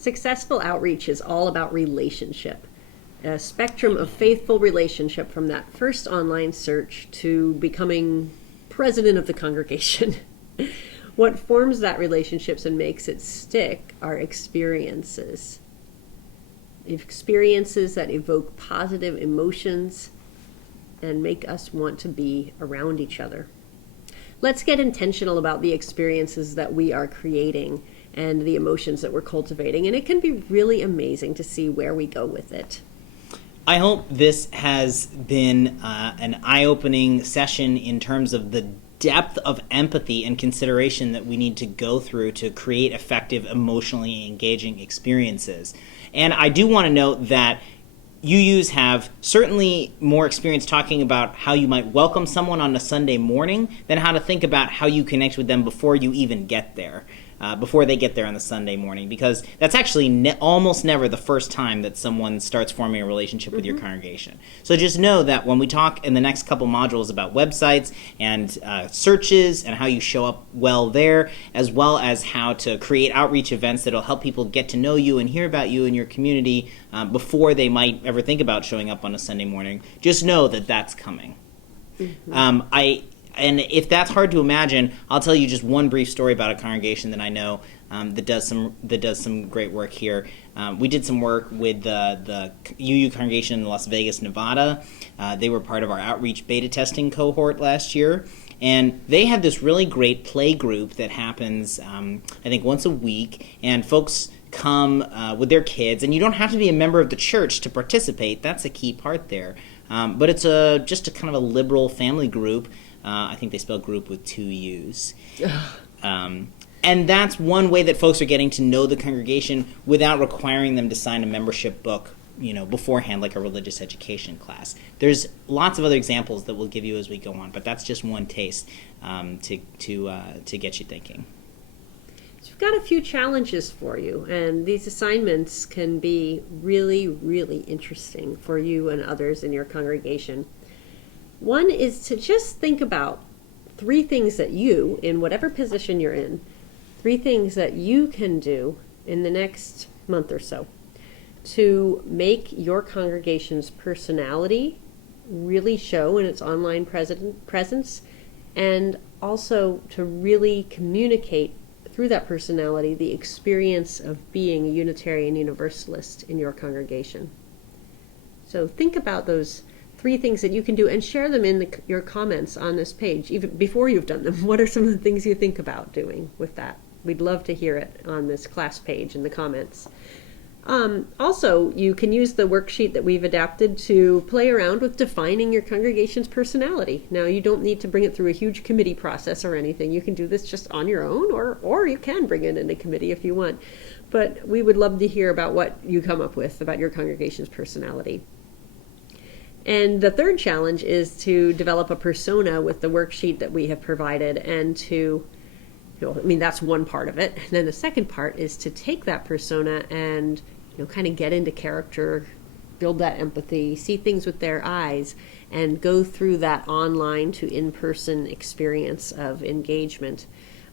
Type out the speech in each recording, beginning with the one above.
Successful outreach is all about relationship, a spectrum of faithful relationship from that first online search to becoming president of the congregation. What forms that relationships and makes it stick are experiences. Experiences that evoke positive emotions and make us want to be around each other. Let's get intentional about the experiences that we are creating and the emotions that we're cultivating, and it can be really amazing to see where we go with it. I hope this has been an eye-opening session in terms of the depth of empathy and consideration that we need to go through to create effective, emotionally engaging experiences. And I do want to note that UUs have certainly more experience talking about how you might welcome someone on a Sunday morning than how to think about how you connect with them before you even get there. Before they get there on the Sunday morning, because that's actually almost never the first time that someone starts forming a relationship with your congregation. So just know that when we talk in the next couple modules about websites and searches and how you show up well there, as well as how to create outreach events that will help people get to know you and hear about you in your community before they might ever think about showing up on a Sunday morning, just know that that's coming. And if that's hard to imagine, I'll tell you just one brief story about a congregation that I know that does some great work here. We did some work with the UU congregation in Las Vegas, Nevada. They were part of our outreach beta testing cohort last year. And they have this really great play group that happens, I think, once a week. And folks come with their kids. And you don't have to be a member of the church to participate. That's a key part there. But it's just a kind of a liberal family group. I think they spell group with 2 U's. And that's one way that folks are getting to know the congregation without requiring them to sign a membership book, beforehand, like a religious education class. There's lots of other examples that we'll give you as we go on, but that's just one taste to get you thinking. So we've got a few challenges for you, and these assignments can be really, really interesting for you and others in your congregation. One is to just think about 3 things that you, in whatever position you're in, 3 things that you can do in the next month or so to make your congregation's personality really show in its online presence, and also to really communicate through that personality the experience of being a Unitarian Universalist in your congregation. So think about those 3 things that you can do and share them in your comments on this page, even before you've done them. What are some of the things you think about doing with that? We'd love to hear it on this class page in the comments. Also, you can use the worksheet that we've adapted to play around with defining your congregation's personality. Now, you don't need to bring it through a huge committee process or anything. You can do this just on your own, or you can bring it in a committee if you want. But we would love to hear about what you come up with about your congregation's personality. And the third challenge is to develop a persona with the worksheet that we have provided, and to, that's one part of it. And then the second part is to take that persona and, kind of get into character, build that empathy, see things with their eyes, and go through that online to in-person experience of engagement,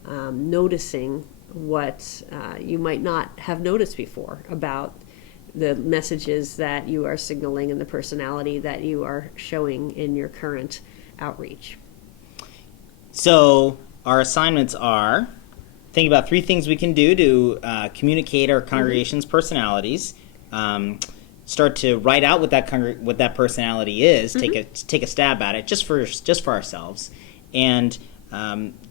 noticing what you might not have noticed before about the messages that you are signaling and the personality that you are showing in your current outreach. So our assignments are think about 3 things we can do to communicate our congregation's personalities. Start to write out what that personality is. Take a stab at it just for ourselves, and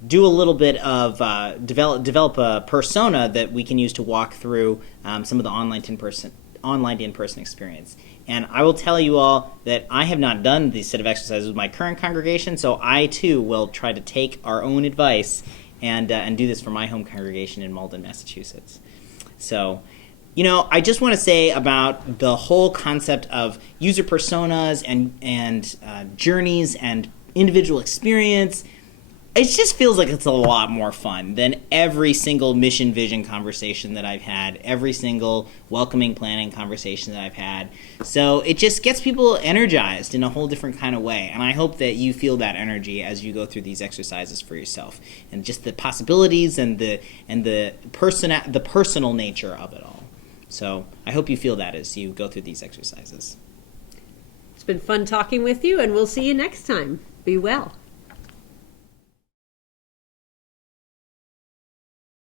do a little bit of develop a persona that we can use to walk through some of the online to in-person experience. And I will tell you all that I have not done these set of exercises with my current congregation, so I too will try to take our own advice and do this for my home congregation in Malden, Massachusetts. So, I just want to say about the whole concept of user personas and journeys and individual experience. It just feels like it's a lot more fun than every single mission vision conversation that I've had, every single welcoming planning conversation that I've had. So it just gets people energized in a whole different kind of way. And I hope that you feel that energy as you go through these exercises for yourself, and just the possibilities and the personal nature of it all. So I hope you feel that as you go through these exercises. It's been fun talking with you, and we'll see you next time. Be well.